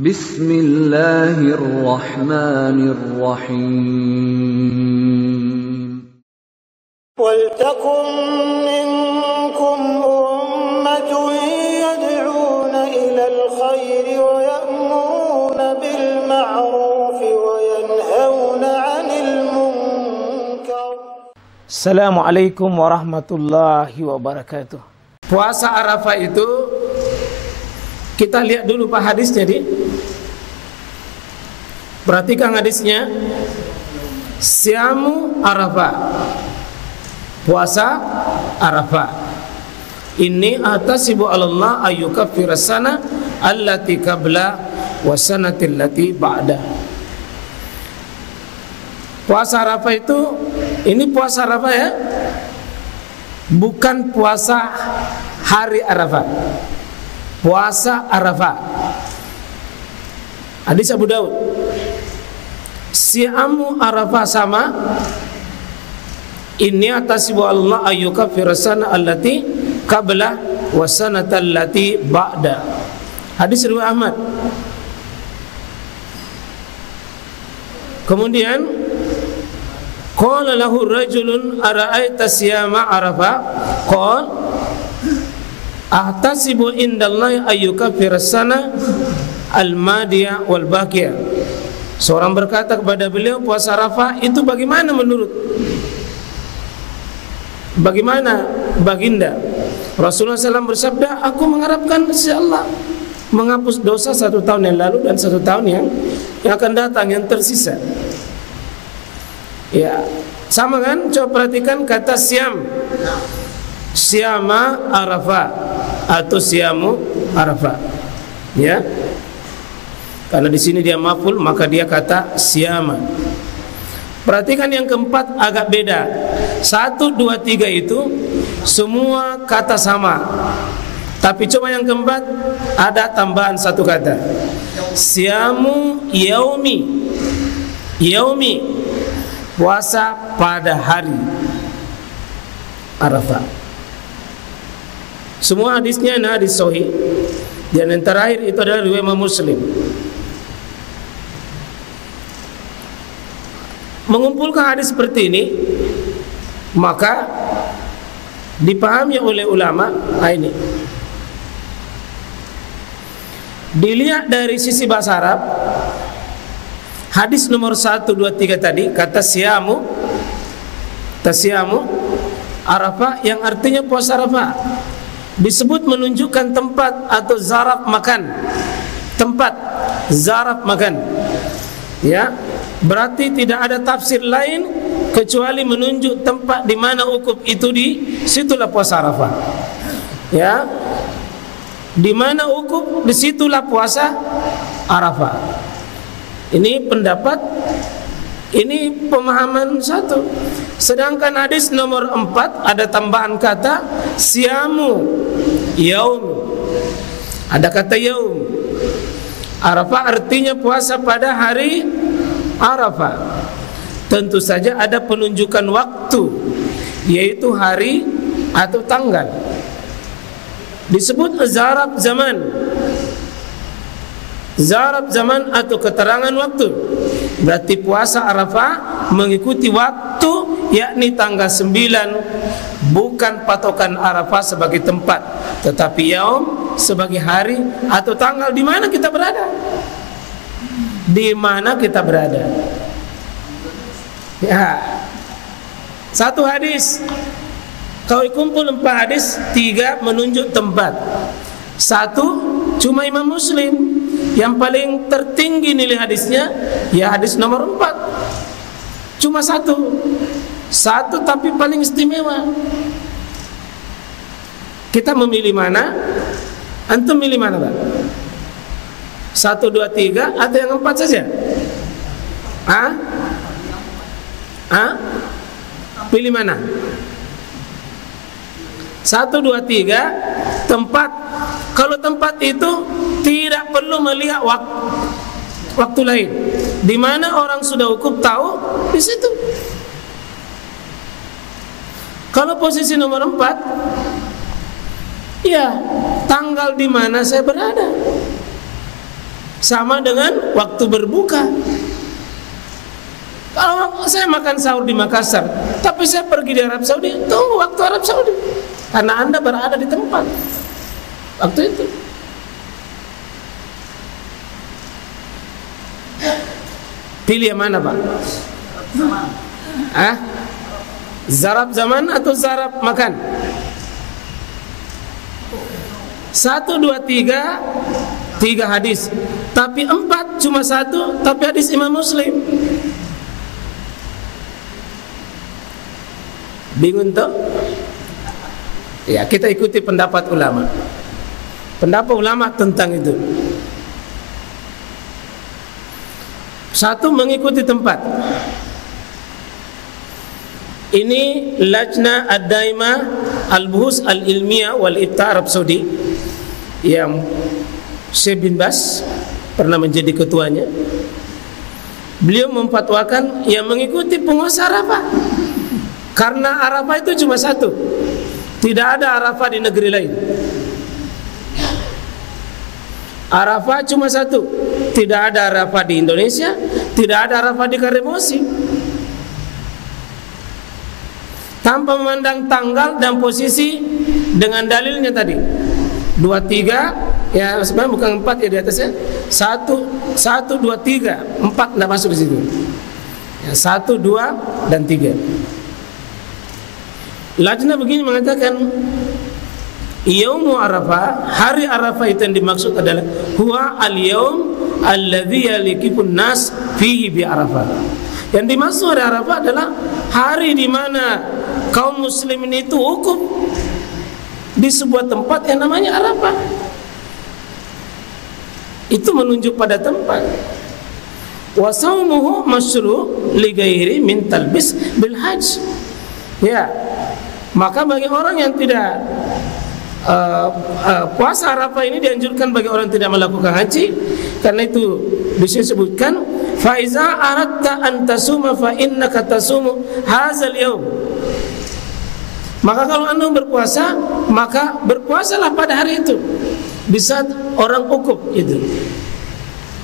Bismillahirrahmanirrahim. Waltakum minkum ummatun yad'una ilal khairi wa ya'muruna bil ma'rufi wa yanhauna 'anil munkar. Assalamualaikum warahmatullahi wabarakatuh. Puasa Arafah itu kita lihat dulu Pak hadisnya perhatikan hadisnya. Siamu Arafah, puasa Arafah. Inni atasibu Allah ayyukaffira sana allati qabla wa sanati allati ba'da. Puasa Arafah itu, ini puasa Arafah ya, bukan puasa hari Arafah. Puasa Arafah. Hadis Abu Daud. Siamu Arafah sama inni atasibu Allah ayyukaffira sana allati qabla wa sanata allati ba'da. Hadis riwayat Ahmad. Kemudian qala lahu rajulun ara'aita siyama Arafah? Qala ahtasibu indallahi ayyukaffira sana al-madiyah wal baqiyah. Seorang berkata kepada beliau, puasa Arafah itu bagaimana bagaimana baginda? Rasulullah SAW bersabda, aku mengharapkan si Allah menghapus dosa 1 tahun yang lalu dan 1 tahun yang akan datang, yang tersisa. Ya, sama kan? Coba perhatikan kata siam. Siama Arafah atau siamu Arafah. Ya. Karena di sini dia maf'ul, maka dia kata siama. Perhatikan yang keempat agak beda. 1, 2, 3 itu semua kata sama. Tapi coba yang keempat ada tambahan 1 kata. Siamu yaumi. Yaumi, puasa pada hari Arafah. Semua hadisnya hadis sahih. Dan yang terakhir itu adalah riwayat Imam Muslim. Mengumpulkan hadis seperti ini, maka dipahami oleh ulama. Ini dilihat dari sisi bahasa Arab. Hadis nomor 1, 2, 3 tadi kata siamu, tasyamu Arafah, yang artinya puasa Arafah, disebut menunjukkan tempat atau zaraf makan. Tempat, zaraf makan. Ya, berarti tidak ada tafsir lain kecuali menunjuk tempat di mana ukuf itu, di situlah puasa Arafah. Ya, di mana ukuf, di situlah puasa Arafah. Ini pendapat, ini pemahaman 1. Sedangkan hadis nomor 4 ada tambahan kata siamu yaum. Ada kata yaum. Arafah artinya puasa pada hari Arafah. Tentu saja ada penunjukan waktu, yaitu hari atau tanggal. Disebut zarab zaman. Zarab zaman atau keterangan waktu. Berarti puasa Arafah mengikuti waktu, yakni tanggal 9, bukan patokan Arafah sebagai tempat, tetapi yaum sebagai hari atau tanggal di mana kita berada. Di mana kita berada. Ya. 1 hadis. Kalau kumpul 4 hadis, 3 menunjuk tempat. 1 cuma Imam Muslim. Yang paling tertinggi nilai hadisnya ya hadis nomor 4. Cuma 1 tapi paling istimewa. Kita memilih mana? Antum milih mana, Pak? 1, 2, 3 atau yang 4 saja? Pilih mana? 1, 2, 3 tempat. Kalau tempat itu tidak perlu melihat waktu lain. Di mana orang sudah ukuf tahu, di situ. Kalau posisi nomor 4, ya tanggal di mana saya berada. sama dengan waktu berbuka. Kalau saya makan sahur di Makassar, tapi saya pergi di Arab Saudi, tunggu waktu Arab Saudi, karena Anda berada di tempat waktu itu. Pilih yang mana, Pak? Zarab zaman atau zarab makan? 1, 2, 3 hadis. Tapi 4 cuma 1, tapi hadis Imam Muslim. Bingung toh? Ya, kita ikuti pendapat ulama. Pendapat ulama tentang itu. 1, mengikuti tempat. Ini Lajna Ad-Daimah Al-Buhus Al-Ilmiyah Wal-Ibta Arab Saudi yang Syekh bin Bas pernah menjadi ketuanya. Beliau memfatwakan yang mengikuti penguasa Arafah, karena Arafah itu cuma 1, tidak ada Arafah di negeri lain. Arafah cuma 1, tidak ada Arafah di Indonesia, tidak ada Arafah di Karimusi. Tanpa memandang tanggal dan posisi dengan dalilnya tadi 2, 3, ya sebenarnya bukan 4 ya di atasnya 1, 2, 3, 4 tidak masuk di situ. Ya, 1, 2, dan 3. Lajnah begini mengatakan, Yaumu Arafah, hari Arafah itu yang dimaksud adalah huwa al-yaum alladzi yalikifun nas fihi bi Arafah. Yang dimaksud hari Arafah adalah hari di mana kaum muslimin itu wukuf di sebuah tempat yang namanya Arafah. Itu menunjuk pada tempat. Wa saumuhu masyru' li ghairi min talbis bil hajj. Ya. Maka bagi orang yang tidak puasa Arafah ini dianjurkan bagi orang yang tidak melakukan haji, karena itu disebutkan fa iza aradta an tasuma fa innaka tasumu hadzal yaum. Maka kalau Anda berpuasa, maka berpuasalah pada hari itu, di saat orang wukuf itu.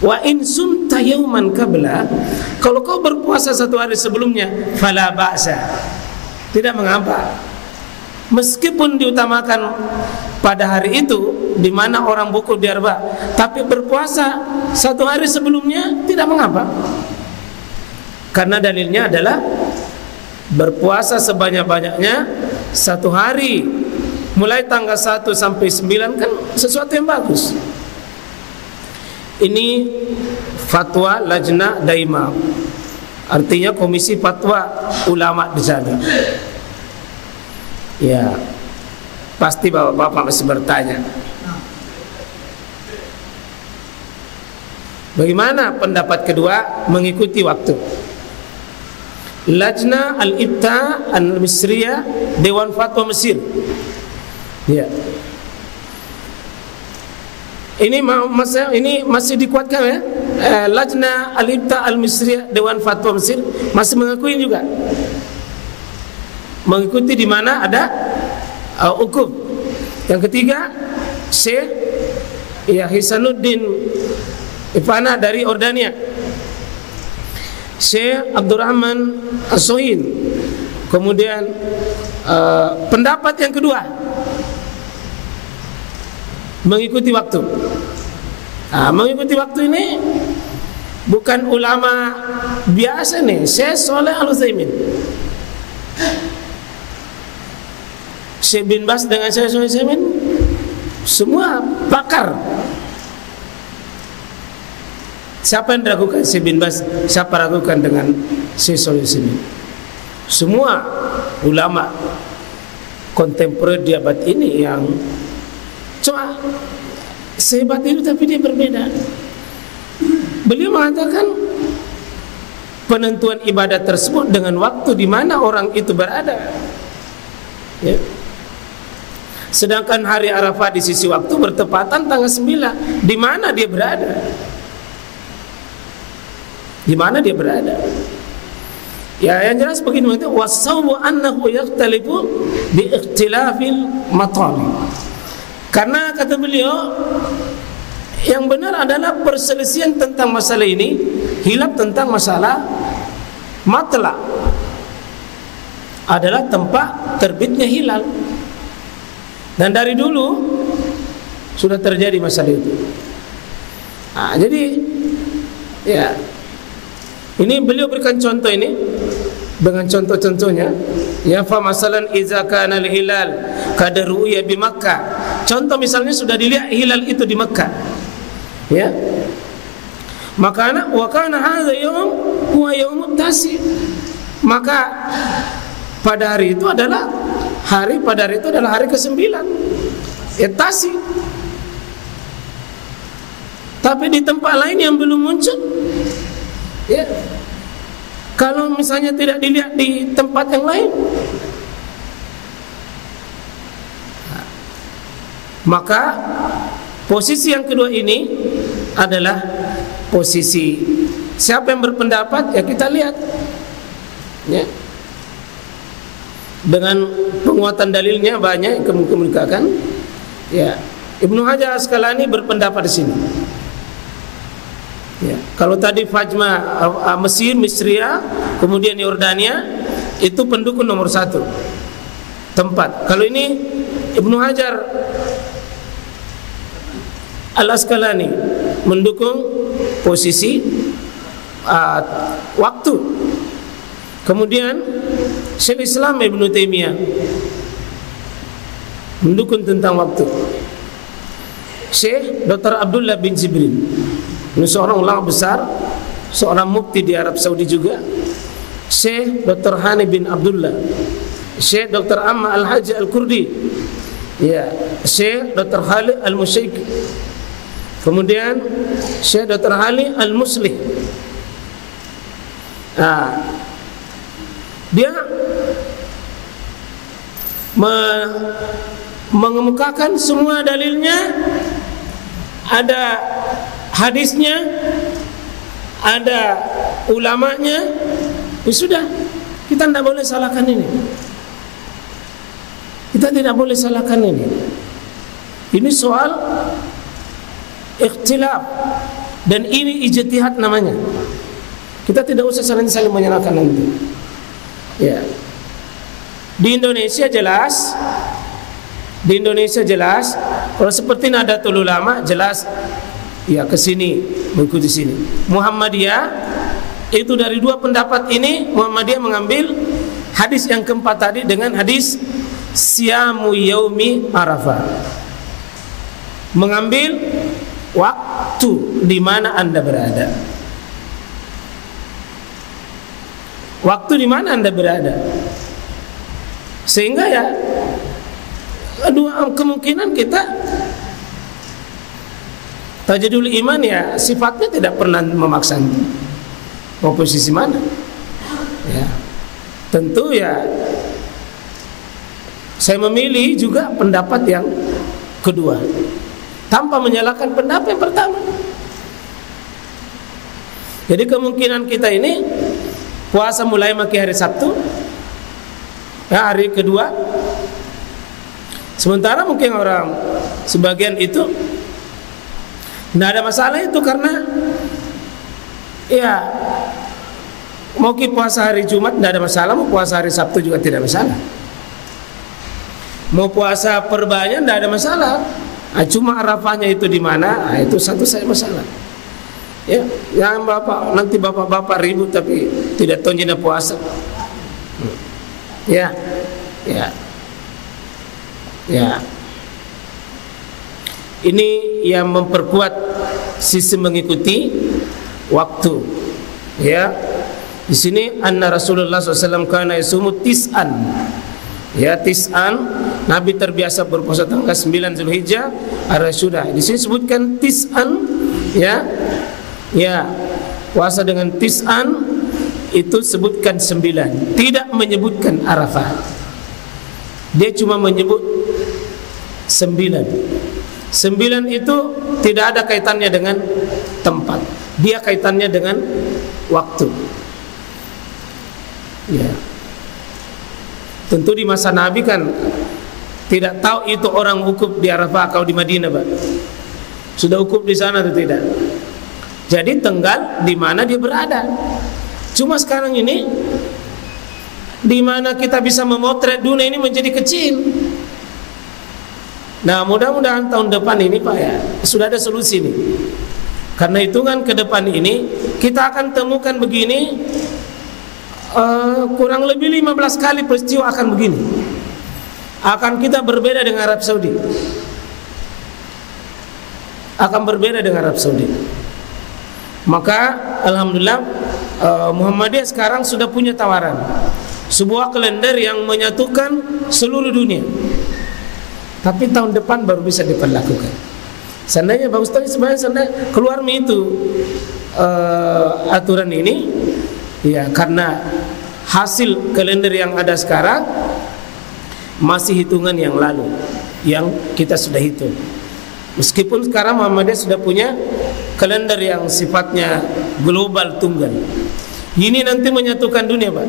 Wa in sumta yauman qabla, kalau kau berpuasa 1 hari sebelumnya, fala ba'sa, tidak mengapa. Meskipun diutamakan pada hari itu di mana orang wukuf di Arafah, tapi berpuasa 1 hari sebelumnya tidak mengapa. Karena dalilnya adalah berpuasa sebanyak-banyaknya 1 hari, mulai tanggal 1 sampai 9 kan sesuatu yang bagus. Ini fatwa Lajnah Daimah, artinya komisi fatwa ulama di sana. Ya, pasti bapak-bapak masih bertanya, bagaimana pendapat kedua mengikuti waktu? Lajnah Al-Ibta Al-Misriyah, Dewan Fatwa Mesir. Ya. Ini masih dikuatkan ya. Lajnah Al-Ibta Al-Misriyah, Dewan Fatwa Mesir masih mengakui juga. Mengikuti di mana ada wukuf. Yang ketiga, Syekh Hisanuddin Ifana dari Ordania, Syekh Abdurrahman As-Sohin. Kemudian pendapat yang kedua, mengikuti waktu. Mengikuti waktu ini bukan ulama biasa nih, Syekh Shalih Al-Utsaimin, Syekh bin Bas dengan Syekh Shalih Al-Utsaimin, semua pakar. Siapa yang ragukan Syekh bin Bas? Siapa ragukan dengan Syekh Shalih Al-Utsaimin? Semua ulama kontemporer di abad ini yang cuma sehebat itu, tapi dia berbeda. Beliau mengatakan penentuan ibadat tersebut dengan waktu di mana orang itu berada. Ya. Sedangkan hari Arafah di sisi waktu bertepatan tanggal 9. Di mana dia berada? Di mana dia berada? Ya, yang jelas begini, itu wasawmu annahu yakhtalifu bi ikhtilafil matali. Karena kata beliau, Yang benar adalah perselisihan tentang masalah ini, khilaf tentang masalah matla adalah tempat terbitnya hilal. Dan dari dulu sudah terjadi masalah itu. Nah, jadi ya, ini beliau berikan contoh ini dengan contoh-contohnya. Ya, fa masalan idza kana al-hilal kad ru'ya bi Makkah. Contoh misalnya sudah dilihat hilal itu di Makkah. Ya. Maka wa kana hadza yawm huwa yaumut tasi. Maka pada hari itu adalah hari ke-9. Ya, tasi. Tapi di tempat lain yang belum muncul, ya, kalau misalnya tidak dilihat di tempat yang lain, maka posisi yang kedua ini adalah posisi siapa yang berpendapat, ya kita lihat, ya, dengan penguatan dalilnya banyak yang kemukakan. Ya, Ibnu Hajar Asqalani berpendapat di sini. Ya, kalau tadi Fajma Mesir, Misria, kemudian Yordania, itu pendukung nomor 1 tempat. Kalau ini Ibnu Hajar Al-Asqalani mendukung posisi waktu. Kemudian Syekh Islam Ibnu Taimiyah mendukung tentang waktu. Syekh Dr. Abdullah bin Jibrin, ini seorang ulama besar, seorang mufti di Arab Saudi juga. Syekh Dr. Hani bin Abdullah, Syekh Dr. Amma Al-Haji Al-Kurdi, ya, Syekh Dr. Khalid Al-Musyaik, kemudian Syekh Dr. Ali Al-Muslih. Nah, dia mengemukakan semua dalilnya, ada hadisnya, ada ulamanya. Ya sudah, kita tidak boleh salahkan ini. Kita tidak boleh salahkan ini. Ini soal ikhtilaf dan ini ijtihad namanya. Kita tidak usah saling menyalahkan nanti. Ya. Di Indonesia jelas, kalau seperti Nahdlatul Ulama jelas, ya ke sini mengikuti sini. Muhammadiyah itu dari 2 pendapat ini, Muhammadiyah mengambil hadis yang keempat tadi dengan hadis siyamu yaumi Arafah, mengambil waktu di mana Anda berada. Waktu di mana Anda berada. Sehingga ya, dua kemungkinan kita tajadul iman, ya sifatnya tidak pernah memaksa mau posisi mana. Ya, tentu ya saya memilih juga pendapat yang kedua tanpa menyalahkan pendapat yang pertama. Jadi kemungkinan kita ini puasa mulai maki hari Sabtu, ya, hari kedua. Sementara mungkin orang sebagian itu tidak ada masalah itu, karena ya mau puasa hari Jumat tidak ada masalah, mau puasa hari Sabtu juga tidak masalah, mau puasa perbanyak tidak ada masalah. Nah, cuma Arafahnya itu di mana? Nah, itu satu saya masalah. Ya, yang nanti bapak-bapak ribut tapi tidak tahu jina puasa. Ya, ya, ya. Ini yang memperkuat sisi mengikuti waktu. Ya, di sini anna Rasulullah SAW kana yasumu tis'an. Ya, tis'an, Nabi terbiasa berpuasa tanggal 9 Zulhijjah. Ada sudah. Di sini sebutkan tis'an, ya. Ya, puasa dengan tis'an itu sebutkan 9, tidak menyebutkan Arafah. Dia cuma menyebut 9. 9 itu tidak ada kaitannya dengan tempat, dia kaitannya dengan waktu. Ya. Tentu di masa Nabi kan tidak tahu itu orang wukuf di Arafah atau di Madinah, Pak. sudah wukuf di sana atau tidak. Jadi tinggal di mana dia berada. Cuma sekarang ini di mana kita bisa memotret dunia ini menjadi kecil. Nah, mudah-mudahan tahun depan ini Pak ya sudah ada solusi nih. Karena hitungan ke depan ini kita akan temukan begini, kurang lebih 15 kali peristiwa akan begini. Akan kita berbeda dengan Arab Saudi. Akan berbeda dengan Arab Saudi. Maka alhamdulillah Muhammadiyah sekarang sudah punya tawaran, sebuah kalender yang menyatukan seluruh dunia. Tapi tahun depan baru bisa diperlakukan. Seandainya Pak Ustaz sebenarnya keluar itu aturan ini, ya karena hasil kalender yang ada sekarang masih hitungan yang lalu, yang kita sudah hitung. Meskipun sekarang Muhammadiyah sudah punya kalender yang sifatnya global tunggal. Ini nanti menyatukan dunia Pak.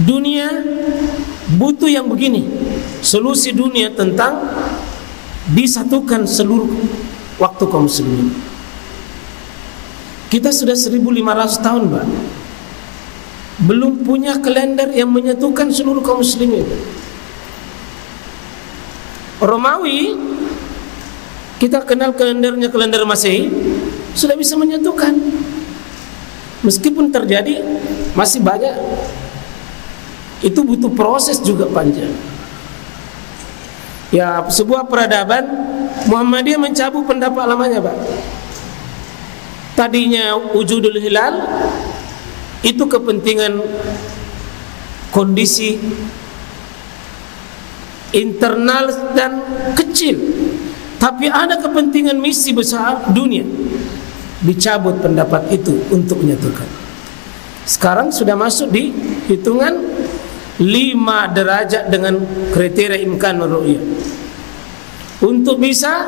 Dunia butuh yang begini, solusi dunia tentang disatukan seluruh waktu kaum muslimin. Kita sudah 1500 tahun Pak, belum punya kalender yang menyatukan seluruh kaum muslimin. Romawi, kita kenal kalendernya, kalender Masehi, sudah bisa menyatukan. Meskipun terjadi masih banyak, itu butuh proses juga panjang. Ya, sebuah peradaban Muhammadiyah mencabut pendapat lamanya Pak. Tadinya wujudul hilal itu kepentingan kondisi internal dan kecil, tapi ada kepentingan misi besar dunia. Dicabut pendapat itu untuk menyatukan. Sekarang sudah masuk di hitungan 5 derajat dengan kriteria imkan ru'yah. Untuk bisa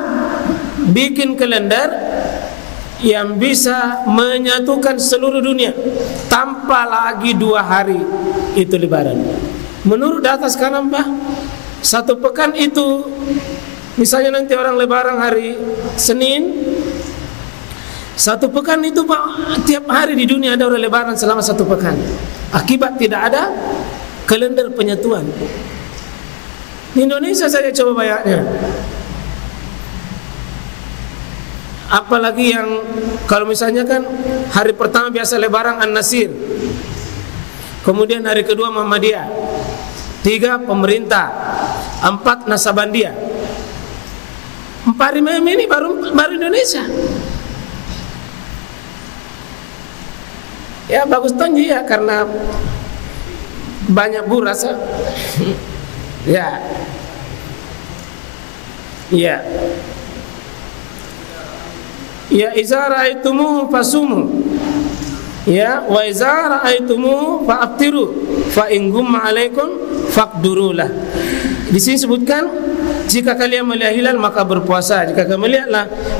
bikin kalender yang bisa menyatukan seluruh dunia tanpa lagi 2 hari itu lebaran. Menurut data sekarang Pak, 1 pekan itu, misalnya nanti orang lebaran hari Senin, 1 pekan itu Pak, tiap hari di dunia ada orang lebaran selama 1 pekan. Akibat tidak ada kalender penyatuan. Di Indonesia saja coba banyaknya. Apalagi yang kalau misalnya kan hari pertama biasa lebaran An-Nasir, kemudian hari kedua Muhammadiyah, 3 pemerintah, 4 Nasabandiyah. 4 ini baru Indonesia. Ya bagus tonji ya, karena banyak buras. Ya. Ya. Ya iza ra'aitumuhu fasumu. Ya wa iza ra'aitumuhu fa'aftiru fa in gumma 'alaikum faqdurulah. Di sini sebutkan jika kalian melihat hilal maka berpuasa, jika kalian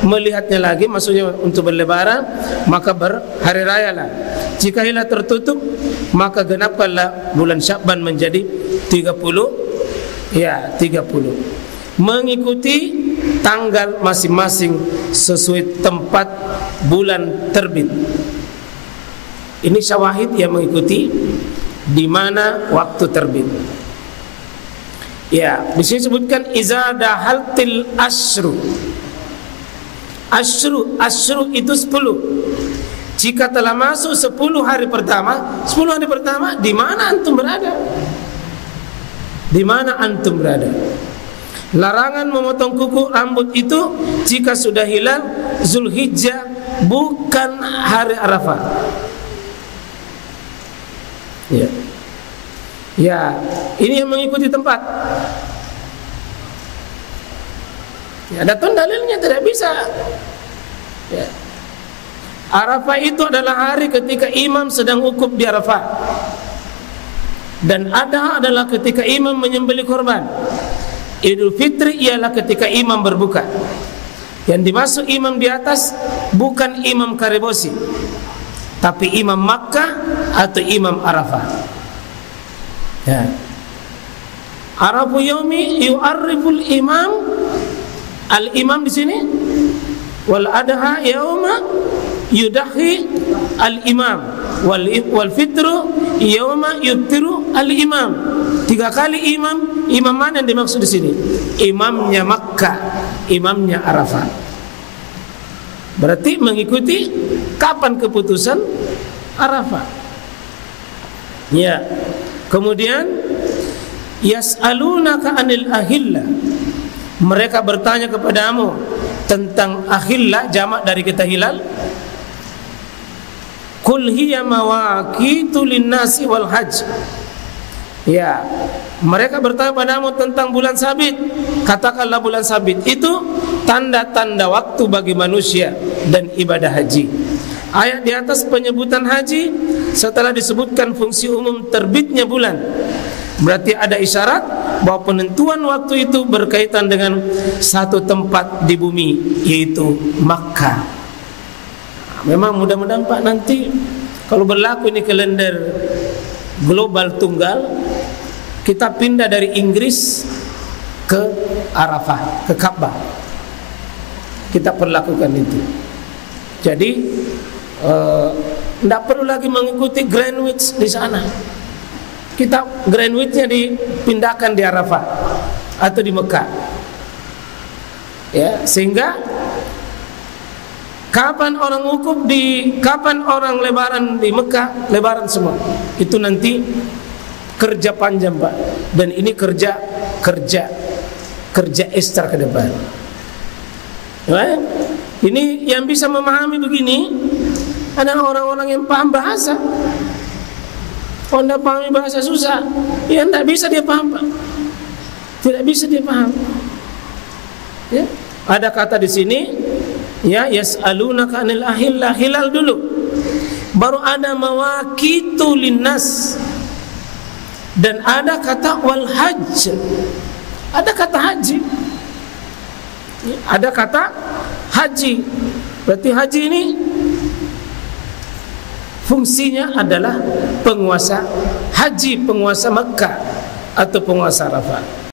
melihatnya lagi maksudnya untuk berlebaran maka berhari raya lah. Jika hilal tertutup maka genapkanlah bulan Sya'ban menjadi 30. Ya, 30. Mengikuti tanggal masing-masing sesuai tempat bulan terbit. Ini syawahid yang mengikuti di mana waktu terbit. Ya, di sini sebutkan iza dahaltil asyru. Asyru itu 10. Jika telah masuk 10 hari pertama, di mana antum berada? Di mana antum berada? Larangan memotong kuku rambut itu jika sudah hilal Zulhijjah, bukan hari Arafah. Ya. Ya, ini yang mengikuti tempat. Ya, datang dalilnya tidak bisa. Ya. Arafah itu adalah hari ketika imam sedang wukuf di Arafah. Dan Adha adalah ketika imam menyembelih korban. Idul Fitri ialah ketika imam berbuka. Yang dimaksud imam di atas bukan imam Karebosi, tapi imam Makkah atau imam Arafah. Ya. Arafu yaumi yu'arriful imam. Al-imam di sini wal adha yauma yudahi al-imam, wal fitru yauma yuftiru al-imam. 3 kali imam. Imam mana yang dimaksud di sini? Imamnya Makkah, imamnya Arafah. Berarti mengikuti kapan keputusan Arafah. Ya. Kemudian yas'alunaka 'anil ahilla. Mereka bertanya kepadamu tentang ahilla, jamak dari kata hilal. Qul hiya mawaqitu lin-nasi wal hajj. Ya, mereka bertanya padamu tentang bulan sabit. Katakanlah bulan sabit itu tanda-tanda waktu bagi manusia dan ibadah haji. Ayat di atas penyebutan haji, setelah disebutkan fungsi umum terbitnya bulan, berarti ada isyarat bahwa penentuan waktu itu berkaitan dengan satu tempat di bumi, yaitu Makkah. Memang mudah-mudahan Pak nanti kalau berlaku ini kalender global tunggal, kita pindah dari Inggris ke Arafah, ke Ka'bah. Kita perlakukan itu. Jadi tidak perlu lagi mengikuti Greenwich di sana. Kita Greenwichnya dipindahkan di Arafah atau di Mekah. Ya, sehingga kapan orang wukuf kapan orang lebaran di Mekah, lebaran semua. Itu nanti kerja panjang Pak. Dan ini kerja ekstra ke depan. Ya, ini yang bisa memahami begini adalah orang-orang yang paham bahasa. Kalau tidak pahami bahasa susah, ya tidak bisa dia paham Pak. Tidak bisa dia paham. Ya, ada kata di sini, ya yas'alunaka 'anil ahillah, hilal dulu. Baru ada mawaqitu linnas. Dan ada kata wal hajj. Ada kata haji. Ada kata haji. Berarti haji ini fungsinya adalah penguasa haji, penguasa Mekah atau penguasa Arafah.